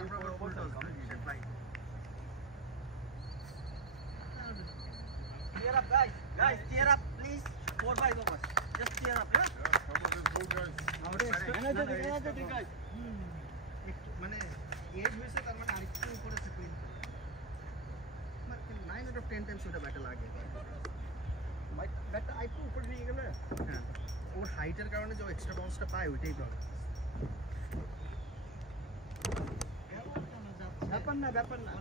Cheer up, guys. Guys, cheer up, please. 4-5 overs. Just cheer up. energetic guys. মানে age হয়েছে তার মানে আরেকটু উপরে থাকলে মানে 9 out of 10 টাইমস ওটা ব্যাটে লাগে ব্যাটটা আরেকটু উপরে নিয়ে গেলে হ্যাঁ ওর হাইটের কারণে যে এক্সট্রা বাউন্সটা পায় ওইটাই প্রবলেম ব্যাপার না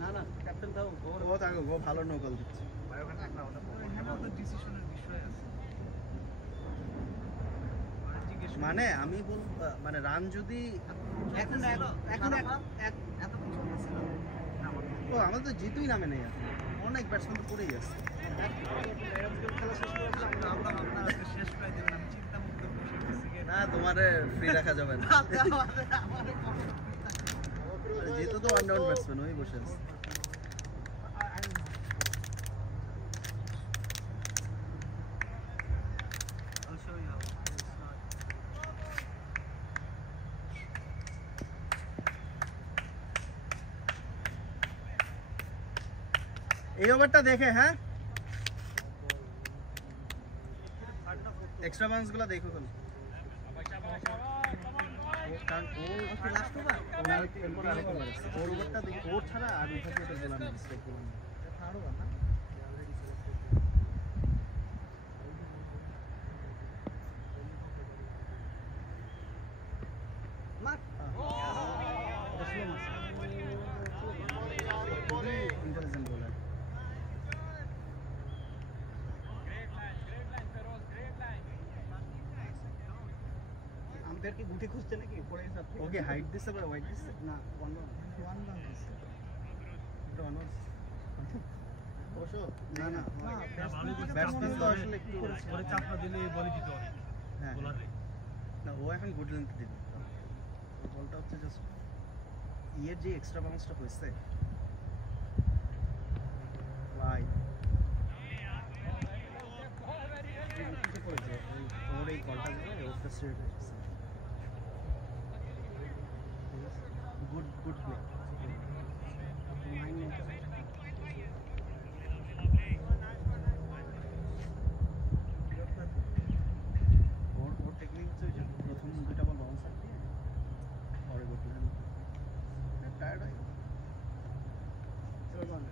না না ক্যাপ্টেন দাও ও থাকো ও ভালো নো কল দিচ্ছে ডিসিশনের বিষয় আছে মানে আমি বল মানে রান যদি এখন এত ও আমাদের তো জিতুই নামে নেই এখন অনেক ব্যাটসম্যান তো পড়েই আছে শেষ প্রায় দেবেন আমি চিন্তা মুক্ত না তোমারে ফ্রি রাখা যাবে না যেহেতু তো ওয়ান ডাউন ব্যাটসম্যান ওই বসে আছে এই ওভারটা দেখে হ্যাঁ এক্সট্রা বাউন্স গুলো দেখো কোন ওর ওভারটা দেখো ওর ছাড়া আর ওভারটা তো বললাম মিস্টেক করলাম থার্ড ওভার না মার ইন্টেলিজেন্ট বোলার আমাদের কি গুটি খুঁজতে নাকি পড়ে গেছে ওকে হাইট দিছে বা ওয়াইড দিছে না ওয়ান ডাউন দিছে এটা অনার্স ওশো না না ব্যাটসম্যান তো আসলে একটু পরে চাপটা দিলে বলে দিতে হবে হ্যাঁ বোলারে না ও এখন গুড লেন্থ দিবে বলটা হচ্ছে জাস্ট ইয়ের যে এক্সট্রা বাউন্সটা হইছে ভাই কি করেছে ওর এই কলটা দিয়ে ও ফ্রাস্ট্রেটেড হয়েছে good play और टेक्निक से प्रथम দুইটা বল বাউন্স দিয়ে পরে গুড প্লে টায়ার্ড হয়ে চলো বল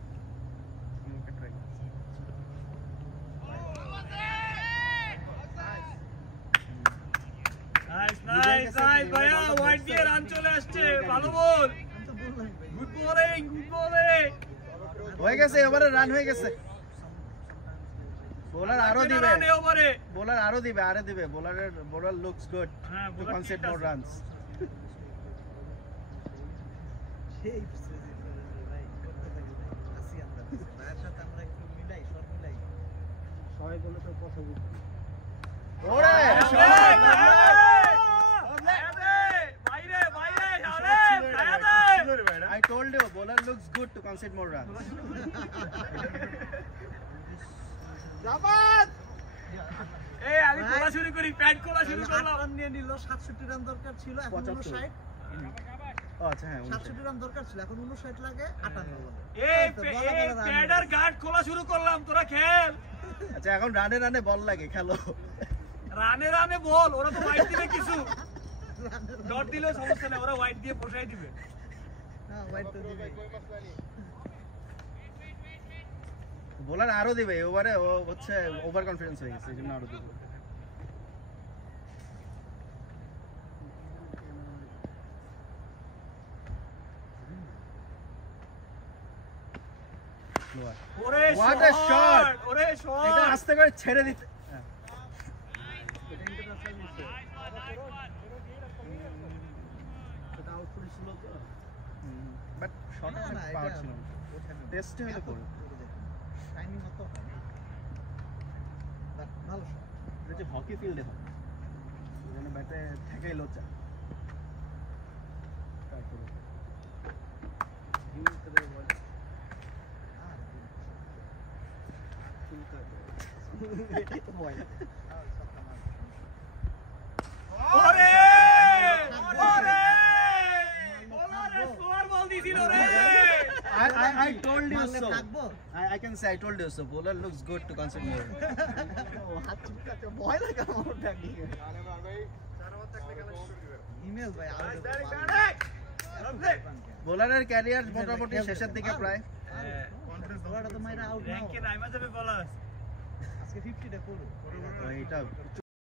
ইউকে ট্রাই নাইস ভাইয়া ওয়াইড দিয়ে রান চলে আসছে ভালো বল গুড বোলিং হয়ে গেছে এবারে রান হয়ে গেছে বোলার আরো দিবে bowler looks good to consider more runs সেই ভাই করতে থাকি আসি আমরা ভাইয়ের সাথে আমরা একটু মিলাই সব মিলাই সবাই বলে তো কথা বলছি ওরে I told you, bowler looks good to concede more runs. জামাত এই আমি কোলা শুরু করি প্যাড কোলা শুরু করলাম রান নিয়ে নিল 67 রান দরকার ছিল এখন 59 আচ্ছা হ্যাঁ 67 রান দরকার ছিল এখন 59 লাগে 58 এই প্যাডার গার্ড খোলা শুরু করলাম তোরা খেল আচ্ছা এখন রানে বল লাগে খেলো রানে বল ওরা তো ওয়াইড দিবে কিছু ডট দিলেও সমস্যা নেই ওরা ওয়াইড দিয়ে বসাই দিবে হ্যাঁ ওয়াইড তো দিবে বোলার আরো দিবে ওভারে ও হচ্ছে ওভার কনফিডেন্স হয়ে গেছে এজন্য আরো দিবে ওরে হোয়াট আ শট ওরে শট এটা আস্তে করে ছেড়ে দিতে এটা ইন্টারন্যাশনাল মিস্টেক এটা আউট করেছিল তো বাট শট না পাওয়ার ছিল টেস্টে হলো করে টাইমিং মতো বাট ভালো শট এটা যে হকি ফিল্ডে হয় যেন ব্যাটে ঠেকাই লোচা তারপরে হিউজ করে বল ওরে ওরে I told you মারলে so. থাকবো? I can say I told you so. Bowler looks good to consider. হাত চিপকাতে ভয় লাগে আমার ব্যাটিং এ। ইমেল ভাই বোলারের ক্যারিয়ার মোটামুটি শেষের দিকে প্রায়। ওটা তো মাইরা আউট নাও র‍্যাঙ্কে নাইমা যাবে বলাস আজকে 50 টা করো এটা